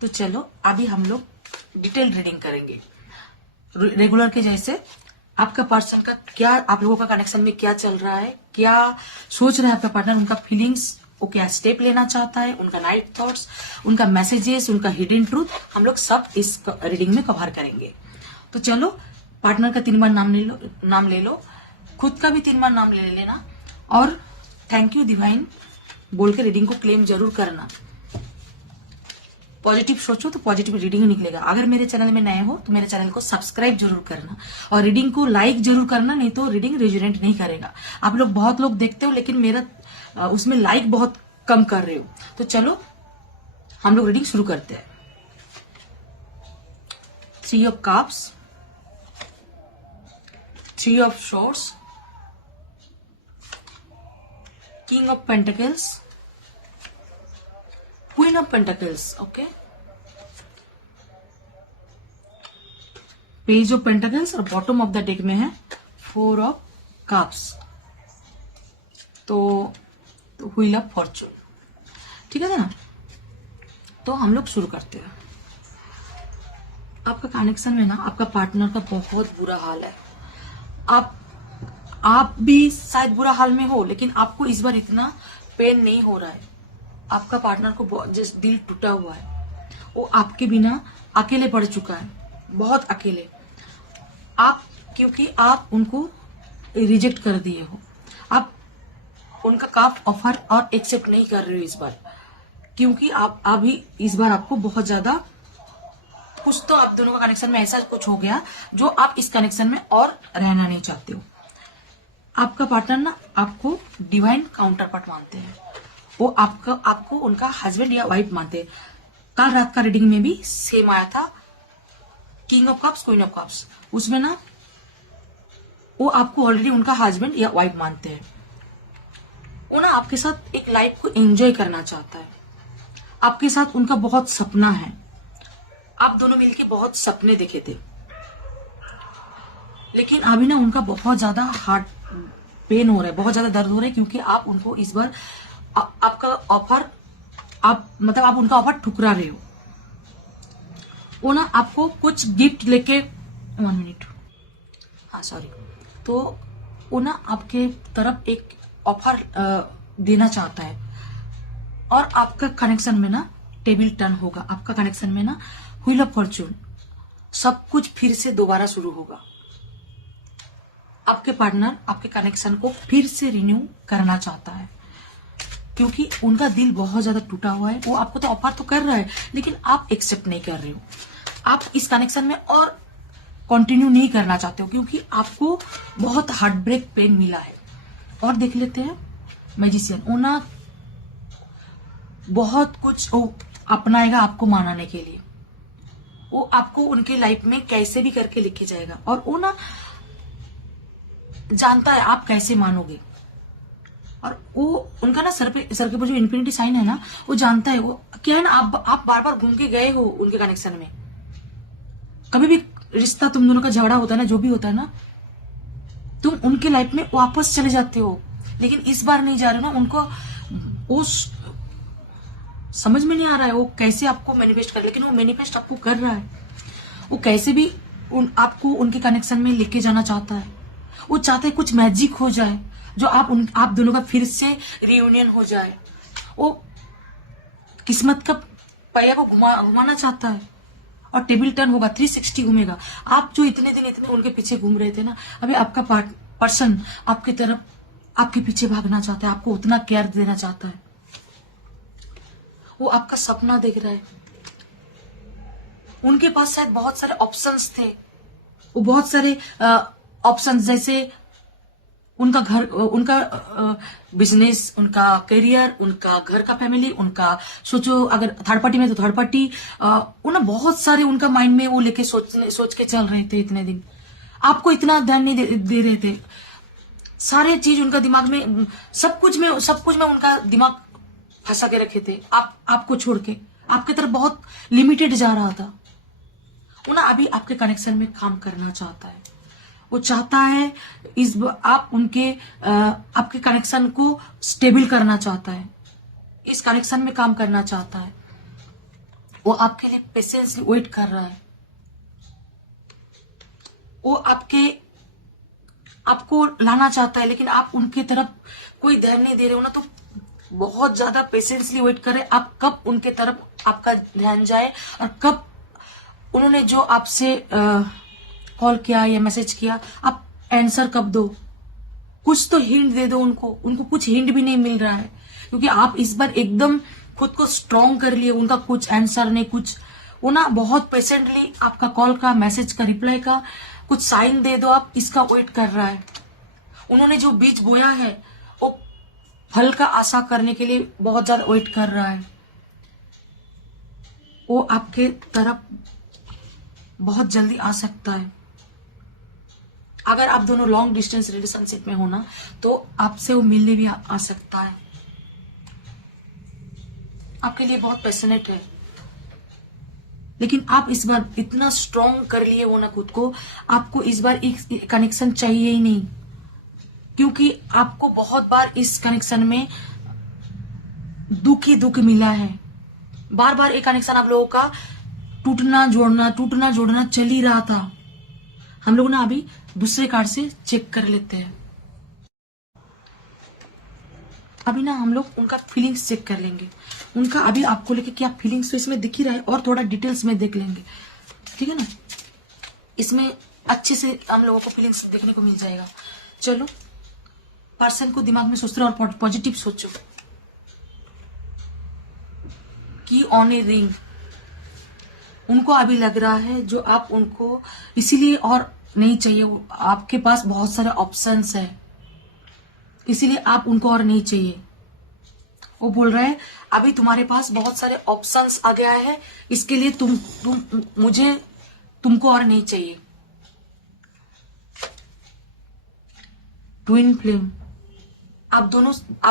तो चलो अभी हम लोग डिटेल रीडिंग करेंगे रेगुलर के जैसे। आपका पर्सन का क्या, आप लोगों का कनेक्शन में क्या चल रहा है, क्या सोच रहा है आपका पार्टनर, उनका फीलिंग्स, वो क्या स्टेप लेना चाहता है, उनका नाइट थॉट्स, उनका मैसेजेस, उनका हिडन ट्रूथ, हम लोग सब इस रीडिंग में कवर करेंगे। तो चलो पार्टनर का 3 बार नाम ले लो, खुद का भी 3 बार नाम ले लेना और थैंक यू डिवाइन बोल के रीडिंग को क्लेम जरूर करना। पॉजिटिव सोचो तो पॉजिटिव रीडिंग ही निकलेगा। अगर मेरे चैनल में नए हो तो मेरे चैनल को सब्सक्राइब जरूर करना और रीडिंग को लाइक जरूर करना, नहीं तो रीडिंग रेजोनेट नहीं करेगा। आप लोग बहुत लोग देखते हो लेकिन मेरा उसमें लाइक बहुत कम कर रहे हो। तो चलो हम लोग रीडिंग शुरू करते हैं। 3 of cups, 3 of swords, king of pentacles, queen of pentacles, okay, page of pentacles और बॉटम ऑफ द डेक में है 4 ऑफ कप्स, तो व्हील ऑफ फॉर्चून। ठीक है ना, तो हम लोग शुरू करते हैं। आपका कनेक्शन में ना आपका पार्टनर का बहुत बुरा हाल है। आप भी शायद बुरा हाल में हो लेकिन आपको इस बार इतना पेन नहीं हो रहा है। आपका पार्टनर को जिस दिल टूटा हुआ है, वो आपके बिना अकेले पड़ चुका है, बहुत अकेले। आप क्योंकि आप उनको रिजेक्ट कर दिए हो, आप उनका काफ ऑफर और एक्सेप्ट नहीं कर रहे हो इस बार, क्योंकि आप अभी इस बार आपको बहुत ज्यादा कुछ तो आप दोनों का कनेक्शन में ऐसा कुछ हो गया जो आप इस कनेक्शन में और रहना नहीं चाहते हो। आपका पार्टनर ना आपको डिवाइन काउंटर पार्ट मानते हैं, वो आपको उनका हस्बैंड या वाइफ मानते हैं। कल रात का रीडिंग में भी सेम आया था, king of cups, queen of cups, उसमें ना वो आपको ऑलरेडी उनका हस्बैंड या वाइफ मानते हैं। वो ना आपके साथ एक लाइफ को एंजॉय करना चाहता है, आपके साथ उनका बहुत सपना है। आप दोनों मिलके बहुत सपने देखे थे, लेकिन अभी ना उनका बहुत ज्यादा हार्ट पेन हो रहा है, बहुत ज्यादा दर्द हो रहा है, क्योंकि आप उनको इस बार आपका ऑफर, आप उनका ऑफर ठुकरा रहे हो। वो ना आपको कुछ गिफ्ट लेके 1 मिनट, हाँ सॉरी, तो वो ना आपके तरफ एक ऑफर देना चाहता है और आपका कनेक्शन में ना टेबल टर्न होगा। आपका कनेक्शन में ना व्हील ऑफ फॉर्चून, सब कुछ फिर से दोबारा शुरू होगा। आपके पार्टनर आपके कनेक्शन को फिर से रिन्यू करना चाहता है, क्योंकि उनका दिल बहुत ज्यादा टूटा हुआ है। वो आपको तो ऑफर तो कर रहा है लेकिन आप एक्सेप्ट नहीं कर रहे हो। आप इस कनेक्शन में और कंटिन्यू नहीं करना चाहते हो, क्योंकि आपको बहुत हार्ट ब्रेक पेन मिला है। और देख लेते हैं मैजिशियन, वो ना बहुत कुछ वो अपनाएगा आपको मनाने के लिए। वो आपको उनके लाइफ में कैसे भी करके लेके जाएगा और वो ना जानता है आप कैसे मानोगे। और वो उनका ना सर के ऊपर जो इन्फिनिटी साइन है ना, वो जानता है। वो क्या है ना, आप बार बार घूम के गए हो उनके कनेक्शन में। कभी भी रिश्ता तुम दोनों का झगड़ा होता है ना, जो भी होता है ना, तुम उनके लाइफ में वापस चले जाते हो, लेकिन इस बार नहीं जा रहे हो ना। उनको वो समझ में नहीं आ रहा है वो कैसे आपको मैनिफेस्ट कर, लेकिन वो मैनिफेस्ट आपको कर रहा है। वो कैसे भी आपको उनके कनेक्शन में लेके जाना चाहता है। वो चाहता है कुछ मैजिक हो जाए, जो आप दोनों का फिर से रियूनियन हो जाए। वो किस्मत का पहिया को घुमाना चाहता है और टेबल टर्न होगा, 360 घूमेगा। आप जो इतने दिन उनके पीछे घूम रहे थे ना, अभी आपका पर्सन आपकी तरफ, आपके पीछे भागना चाहता है, आपको उतना केयर देना चाहता है। वो आपका सपना देख रहा है। उनके पास शायद बहुत सारे ऑप्शंस थे, वो बहुत सारे ऑप्शंस, जैसे उनका घर, उनका बिजनेस, उनका करियर, उनका घर का फैमिली, उनका सोचो अगर थर्ड पार्टी में तो थर्ड पार्टी, वो ना बहुत सारे उनका माइंड में वो लेके सोच के चल रहे थे इतने दिन। आपको इतना ध्यान नहीं दे रहे थे। सारे चीज उनका दिमाग में, सब कुछ में उनका दिमाग फंसा के रखे थे। आपको छोड़ के आपकी तरफ बहुत लिमिटेड जा रहा था। वो ना अभी आपके कनेक्शन में काम करना चाहता है। वो चाहता है आप आपके कनेक्शन को स्टेबल करना चाहता है, इस कनेक्शन में काम करना चाहता है। वो आपके लिए पेशेंसली वेट कर रहा है। वो आपको लाना चाहता है, लेकिन आप उनकी तरफ कोई ध्यान नहीं दे रहे हो ना, तो बहुत ज्यादा पेशेंसली वेट कर रहे हैं आप कब उनके तरफ आपका ध्यान जाए, और कब उन्होंने जो आपसे कॉल किया या मैसेज किया आप आंसर कब दो। कुछ तो हिंट दे दो उनको कुछ हिंट भी नहीं मिल रहा है, क्योंकि आप इस बार एकदम खुद को स्ट्रॉन्ग कर लिए। उनका कुछ आंसर नहीं, कुछ वो ना बहुत पेशेंटली आपका कॉल का, मैसेज का, रिप्लाई का कुछ साइन दे दो, आप इसका वेट कर रहा है। उन्होंने जो बीज बोया है वो फल का आशा करने के लिए बहुत ज्यादा वेट कर रहा है। वो आपके तरफ बहुत जल्दी आ सकता है। अगर आप दोनों लॉन्ग डिस्टेंस रिलेशनशिप में हो ना, तो आपसे वो मिलने भी आ सकता है। आपके लिए बहुत पैशनेट है, लेकिन आप इस बार इतना स्ट्रॉन्ग कर लिए हो ना खुद को, आपको इस बार एक कनेक्शन चाहिए ही नहीं, क्योंकि आपको बहुत बार इस कनेक्शन में दुख ही दुख मिला है। बार बार एक कनेक्शन आप लोगों का टूटना जोड़ना चल ही रहा था। हम लोग ना अभी दूसरे कार्ड से चेक कर लेते हैं। अभी ना हम लोग उनका फीलिंग्स चेक कर लेंगे। उनका अभी आपको लेके क्या फीलिंग्स तो इसमें दिख ही रहा है, और थोड़ा डिटेल्स में देख लेंगे, ठीक है ना। इसमें अच्छे से हम लोगों को फीलिंग्स देखने को मिल जाएगा। चलो, पर्सन को दिमाग में सोचते रहो और पॉजिटिव सोचो कि ऑन ए रिंग। उनको अभी लग रहा है जो आप उनको इसीलिए और नहीं चाहिए, आपके पास बहुत सारे ऑप्शंस है, इसीलिए आप उनको और नहीं चाहिए। वो बोल रहा है अभी तुम्हारे पास बहुत सारे ऑप्शंस आ गया है, इसके लिए तुमको और नहीं चाहिए। ट्विन फ्लेम, आप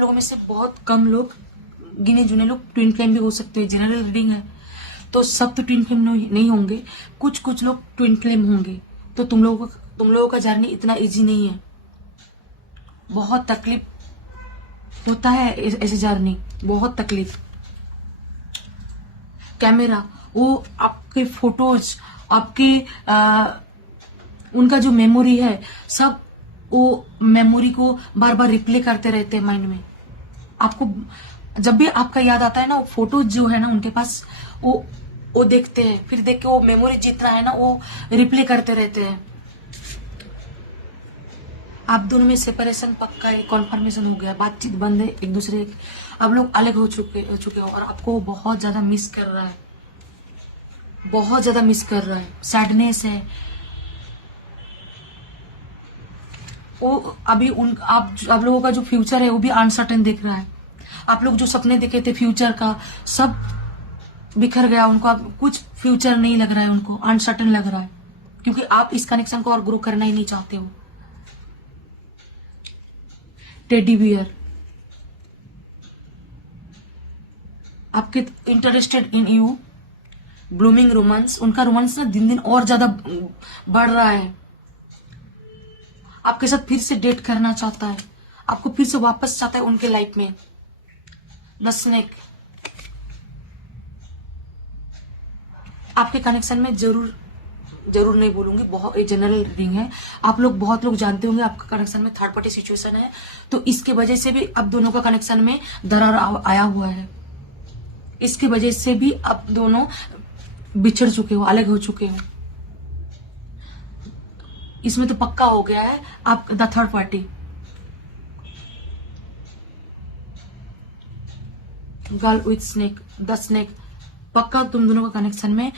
लोगों में से बहुत कम लोग, गिने चुने लोग ट्विन फ्लेम भी हो सकते हैं। जनरल रीडिंग है तो सब तो ट्विन फ्लेम नहीं होंगे, कुछ लोग ट्विन फ्लेम होंगे। तो तुम लोगों का जर्नी इतना इजी नहीं है, बहुत तकलीफ होता है ऐसे जर्नी, बहुत तकलीफ। कैमरा, वो आपके फोटोज, आपके उनका जो मेमोरी है, सब वो मेमोरी को बार बार रिप्ले करते रहते हैं माइंड में। आपको जब भी आपका याद आता है ना, वो फोटोज जो है ना उनके पास, वो देखते हैं, फिर देख के वो मेमोरी जितना है ना वो रिप्ले करते रहते हैं। आप दोनों में सेपरेशन पक्का है, कॉन्फर्मेशन हो गया, बातचीत बंद है, एक दूसरे आप लोग अलग हो चुके हो, और आपको बहुत ज्यादा मिस कर रहा है, बहुत ज्यादा मिस कर रहा है, सैडनेस है। वो अभी आप लोगों का जो फ्यूचर है वो भी अनसर्टेन दिख रहा है। आप लोग जो सपने देखे थे फ्यूचर का, सब बिखर गया। उनको अब कुछ फ्यूचर नहीं लग रहा है, उनको अनसर्टेन लग रहा है, क्योंकि आप इस कनेक्शन को और ग्रो करना ही नहीं चाहते हो। टेडी बियर, आपके interested in you, blooming romance, उनका रोमांस ना दिन दिन और ज्यादा बढ़ रहा है। आपके साथ फिर से डेट करना चाहता है, आपको फिर से वापस चाहता है उनके लाइफ में। द स्नेक, आपके कनेक्शन में जरूर नहीं बोलूंगी, बहुत जनरल रीडिंग है। आप लोग बहुत लोग जानते होंगे आपका कनेक्शन में थर्ड पार्टी सिचुएशन है, तो इसके वजह से भी अब दोनों का कनेक्शन में दरार आया हुआ है। इसके वजह से भी अब दोनों बिछड़ चुके हो, अलग हो चुके हो। इसमें तो पक्का हो गया है आप the third party. Girl with snake, the snake, पक्का तुम दोनों का कनेक्शन में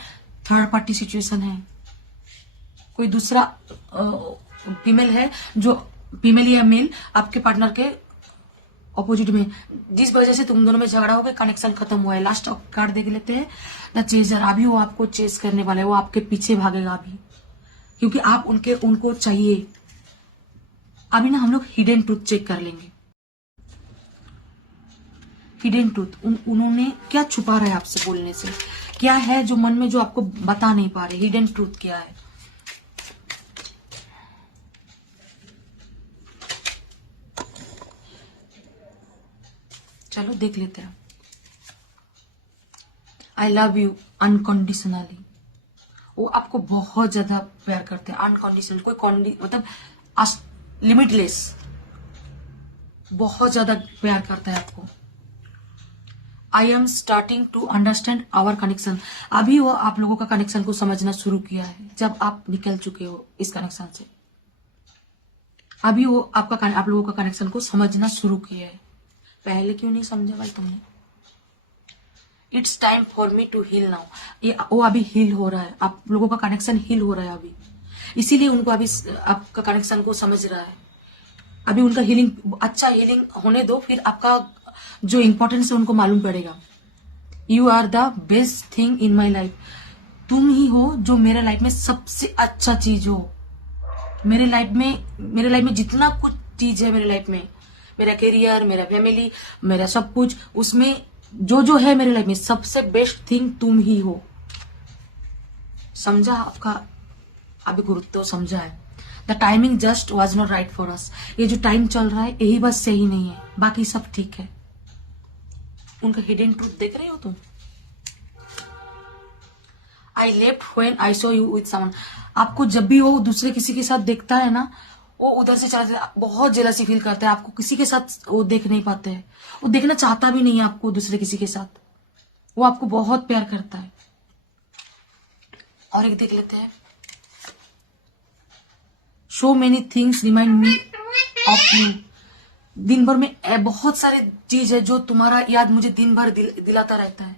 थर्ड पार्टी सिचुएशन है। कोई दूसरा फीमेल है, जो फीमेल या मेल आपके पार्टनर के ऑपोजिट में, जिस वजह से तुम दोनों में झगड़ा हो गया, कनेक्शन खत्म हुआ है। लास्ट कार्ड देख लेते हैं, द चेजर। अभी वो आपको चेज करने वाला है, वो आपके पीछे भागेगा अभी, क्योंकि आप उनको चाहिए। अभी ना हम लोग हिडन ट्रूथ चेक कर लेंगे। हिडन ट्रूथ, उन्होंने क्या छुपा रहा है आपसे बोलने से, क्या है जो मन में जो आपको बता नहीं पा रहे। हिडन ट्रूथ क्या है? चलो देख लेते हैं। I love you unconditionally. वो आपको बहुत ज्यादा प्यार करते हैं, अनकंडीशनल, कोई मतलब लिमिटलेस, बहुत ज्यादा प्यार करता है आपको। I am starting to understand our connection. अभी वो आप लोगों का कनेक्शन को समझना शुरू किया है, जब आप निकल चुके हो इस कनेक्शन से। अभी वो आप लोगों का कनेक्शन को समझना शुरू किया है। पहले क्यों नहीं समझा भाई तुमने? It's time for me to heal now. ये वो अभी हील हो रहा है, आप लोगों का कनेक्शन हील हो रहा है अभी, इसीलिए उनको अभी आपका कनेक्शन को समझ रहा है। अभी उनका हीलिंग, अच्छा हीलिंग होने दो, फिर आपका जो इंपॉर्टेंस है उनको मालूम पड़ेगा। You are the best thing in my life. तुम ही हो जो मेरे लाइफ में सबसे अच्छा चीज हो। मेरे लाइफ में जितना कुछ चीज है मेरे लाइफ में, मेरा करियर, मेरा फैमिली, मेरा सब कुछ, उसमें जो है मेरे लाइफ में सबसे बेस्ट थिंग तुम ही हो। समझा? आपका अभी गुरुत्व समझा है। The timing just was not right for us. ये जो टाइम चल रहा है यही बस सही नहीं है, बाकी सब ठीक है। उनका हिडन ट्रूथ देख रहे हो तुम? I left when I saw you with someone. आपको जब भी वो दूसरे किसी के साथ देखता है ना, वो उधर से चला जाता है, बहुत जेलसी फील करता है। आपको किसी के साथ वो देख नहीं पाते हैं, वो देखना चाहता भी नहीं है आपको दूसरे किसी के साथ। वो आपको बहुत प्यार करता है। और एक देख लेते हैं। So many things remind me of you. दिन भर में बहुत सारे चीज है जो तुम्हारा याद मुझे दिन भर दिलाता रहता है।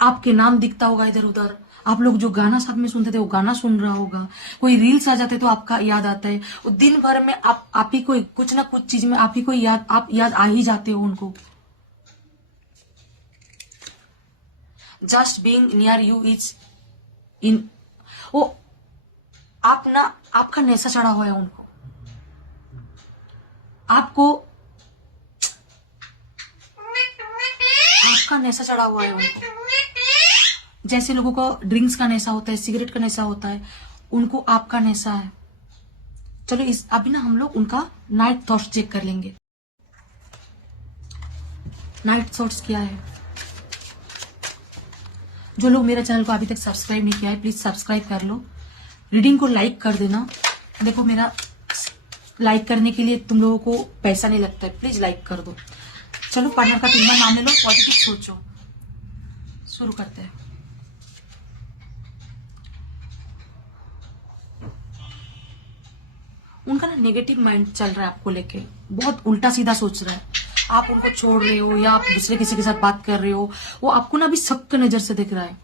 आपके नाम दिखता होगा इधर उधर, आप लोग जो गाना साथ में सुनते थे वो गाना सुन रहा होगा, कोई रील्स आ जाते तो आपका याद आता है। वो दिन भर में आप ही को कुछ ना कुछ चीज में आप ही को आप याद आ ही जाते हो उनको। Just being near you is in, वो आप ना, आपका नशा चढ़ा हुआ है उनको। आपका नशा चढ़ा हुआ है उनको। जैसे लोगों को ड्रिंक्स का नशा होता है, सिगरेट का नशा होता है, उनको आपका नशा है। चलो अभी ना हम लोग उनका नाइट थॉट्स चेक कर लेंगे। नाइट थॉट्स क्या है? जो लोग मेरे चैनल को अभी तक सब्सक्राइब नहीं किया है, प्लीज सब्सक्राइब कर लो। रीडिंग को लाइक कर देना। देखो, मेरा लाइक करने के लिए तुम लोगों को पैसा नहीं लगता है, प्लीज लाइक कर दो। चलो, पार्टनर का 3 बार नाम ले लो, पॉजिटिव सोचो। शुरू करते हैं। उनका ना नेगेटिव माइंड चल रहा है आपको लेके, बहुत उल्टा सीधा सोच रहा है। आप उनको छोड़ रहे हो या आप दूसरे किसी के साथ बात कर रहे हो, वो आपको ना अभी शक की नजर से देख रहा है।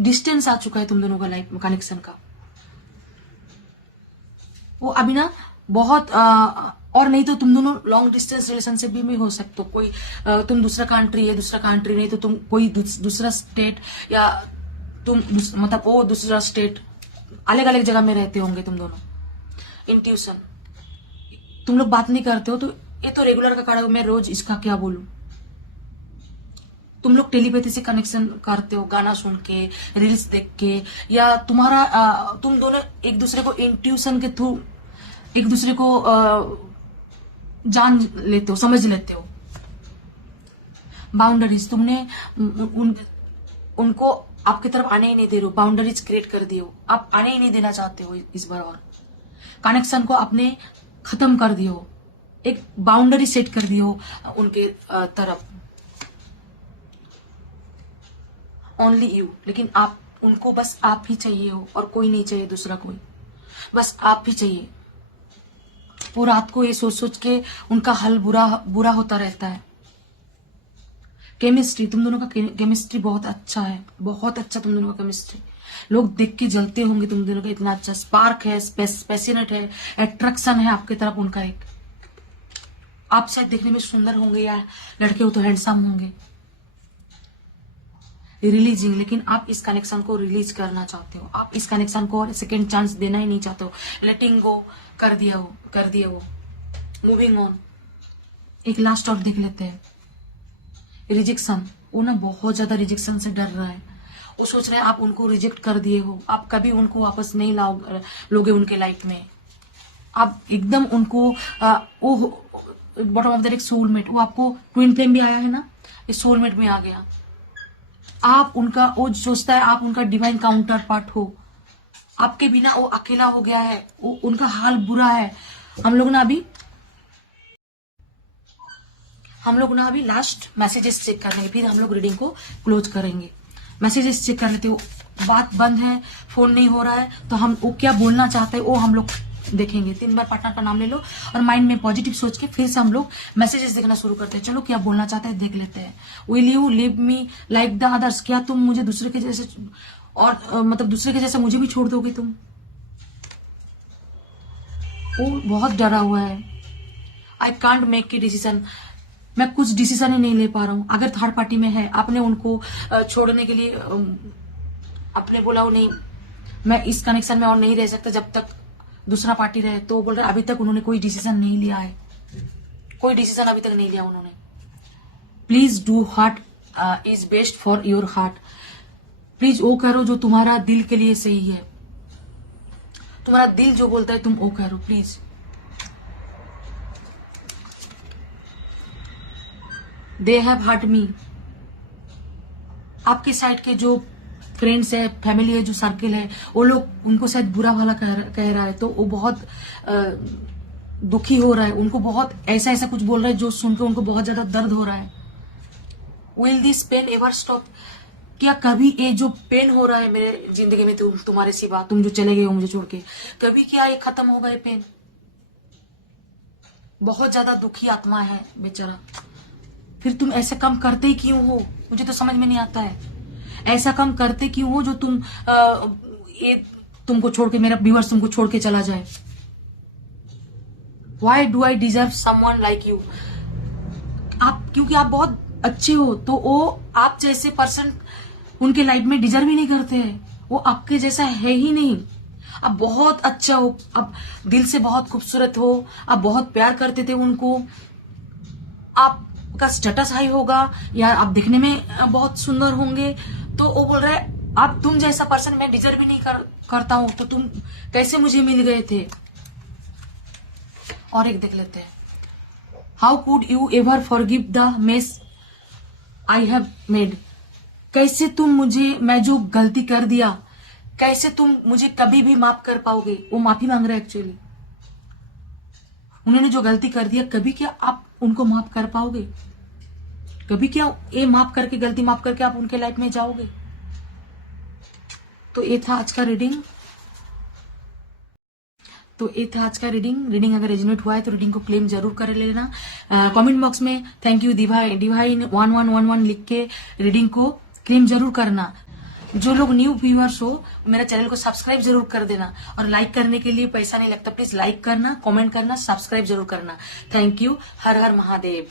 डिस्टेंस आ चुका है तुम दोनों का लाइफ में कनेक्शन का। वो अभी ना बहुत और नहीं तो तुम दोनों लॉन्ग डिस्टेंस रिलेशनशिप भी हो सकते हो। कोई तुम दूसरा कंट्री है, दूसरा कंट्री नहीं तो तुम कोई दूसरा स्टेट, या तुम मतलब वो दूसरा स्टेट, अलग अलग जगह में रहते होंगे तुम दोनों। इंट्यूशन, तुम लोग बात नहीं करते हो तो ये तो रेगुलर का कार्ड है, मैं रोज इसका क्या बोलूं। तुम लोग टेलीपैथी से कनेक्शन करते हो, गाना सुन के, रील्स देख के, या तुम दोनों एक दूसरे को इंट्यूशन के थ्रू एक दूसरे को जान लेते हो, समझ लेते हो। बाउंड्रीज, तुमने उनको आपकी तरफ आने ही नहीं दे रहे हो, बाउंड्रीज क्रिएट कर दिए हो, आप आने ही नहीं देना चाहते हो इस बार। और कनेक्शन को आपने खत्म कर दिए हो, एक बाउंड्री सेट कर दिए हो उनके तरफ। ओनली यू, लेकिन आप उनको बस आप ही चाहिए हो और कोई नहीं चाहिए, दूसरा कोई, बस आप ही चाहिए। वो रात को ये सोच सोच के उनका हल बुरा होता रहता है। केमिस्ट्री, तुम दोनों का केमिस्ट्री बहुत अच्छा है, बहुत अच्छा तुम दोनों का केमिस्ट्री। लोग देख के जलते होंगे तुम दोनों का, इतना अच्छा स्पार्क है, पैशनेट है, अट्रैक्शन है आपके तरफ उनका एक। आप शायद देखने में सुंदर होंगे या लड़के हो तो हैंडसम होंगे। रिलीजिंग, लेकिन आप इस कनेक्शन को रिलीज करना चाहते हो, आप इस कनेक्शन को और सेकेंड चांस देना ही नहीं चाहते हो। लेटिंग गो कर दिया वो, मूविंग ऑन। एक लास्ट और देख लेते हैं। रिजेक्शन, वो ना बहुत ज्यादा रिजेक्शन से डर रहा है। वो सोच रहे हैं आप उनको रिजेक्ट कर दिए हो, आप कभी उनको वापस नहीं लोगे उनके लाइफ में। आप एकदम उनको वो bottom of the deck soulmate, वो आपको ट्विन फ्लेम भी आया है ना, ये सोलमेट में आ गया। आप उनका, वो सोचता है आप उनका डिवाइन काउंटर पार्ट हो, आपके बिना वो अकेला हो गया है, वो उनका हाल बुरा है। हम लोग ना अभी लास्ट मैसेजेस चेक कर लेंगे, फिर हम लोग रीडिंग को क्लोज करेंगे। मैसेजेस चेक कर लेते हो, बात बंद है, फोन नहीं हो रहा है, तो हम वो क्या बोलना चाहते हैं वो हम लोग देखेंगे। 3 बार पार्टनर का नाम ले लो और माइंड में पॉजिटिव सोच के फिर से हम लोग मैसेजेस देखना शुरू करते हैं। चलो क्या बोलना चाहते हैं देख लेते हैं। Will you live me like the others, क्या तुम मुझे दूसरे के जैसे और मतलब दूसरे के जैसे मुझे भी छोड़ दोगे तुम? वो बहुत डरा हुआ है। I can't make a decision, मैं कुछ डिसीजन ही नहीं ले पा रहा हूं। अगर थर्ड पार्टी में है, आपने उनको छोड़ने के लिए आपने बोला वो नहीं, मैं इस कनेक्शन में और नहीं रह सकता जब तक दूसरा पार्टी रहे, तो बोल रहे अभी तक उन्होंने कोई डिसीजन नहीं लिया है, कोई डिसीजन अभी तक नहीं लिया उन्होंने। Please do heart is best for your heart, please वो करो जो तुम्हारा दिल के लिए सही है, तुम्हारा दिल जो बोलता है तुम वो करो please. They have hurt me, आपके साइड के जो फ्रेंड्स है, फैमिली है, जो सर्किल है, वो लोग उनको शायद बुरा भला कह रहा है, तो वो बहुत दुखी हो रहा है, उनको बहुत ऐसा ऐसा कुछ बोल रहा है जो सुनकर उनको बहुत ज्यादा दर्द हो रहा है। Will this pain ever stop, क्या कभी ये जो पेन हो रहा है मेरे जिंदगी में तुम्हारे सिवा, तुम जो चले गए हो मुझे छोड़ के, कभी क्या ये खत्म होगा ये पेन? बहुत ज्यादा दुखी आत्मा है बेचारा। फिर तुम ऐसे कम करते ही क्यों हो, मुझे तो समझ में नहीं आता है। ऐसा कम करते क्यों हो जो ये तुमको छोड़ के, मेरा व्यूअर्स तुमको छोड़ के चला जाए? Why do I deserve someone like you? आप, क्योंकि आप बहुत अच्छे हो, तो वो आप जैसे पर्सन उनके लाइफ में डिजर्व ही नहीं करते हैं। वो आपके जैसा है ही नहीं। आप बहुत अच्छा हो, आप दिल से बहुत खूबसूरत हो, आप बहुत प्यार करते थे उनको, आपका स्टेटस हाई होगा या आप दिखने में बहुत सुंदर होंगे, तो वो बोल रहे आप तुम जैसा पर्सन मैं डिजर्व ही नहीं करता हूं, तो तुम कैसे मुझे मिल गए थे? और एक देख लेते हैं। How could you ever forgive the mess I have made, कैसे तुम मुझे, मैं जो गलती कर दिया, कैसे तुम मुझे कभी भी माफ कर पाओगे? वो माफी मांग रहे एक्चुअली, उन्होंने जो गलती कर दिया, कभी क्या आप उनको माफ कर पाओगे? कभी क्या ये माफ करके, गलती माफ करके आप उनके लाइफ में जाओगे? तो ये था आज का रीडिंग। रीडिंग अगर रेजोनेट हुआ है तो रीडिंग को क्लेम जरूर कर लेना। कमेंट बॉक्स में थैंक यू डिवाइन 1111 लिख के रीडिंग को क्लेम जरूर करना। जो लोग न्यू व्यूअर्स हो मेरा चैनल को सब्सक्राइब जरूर कर देना, और लाइक करने के लिए पैसा नहीं लगता, प्लीज लाइक करना, कमेंट करना, सब्सक्राइब जरूर करना। Thank you. Her her Mahadev.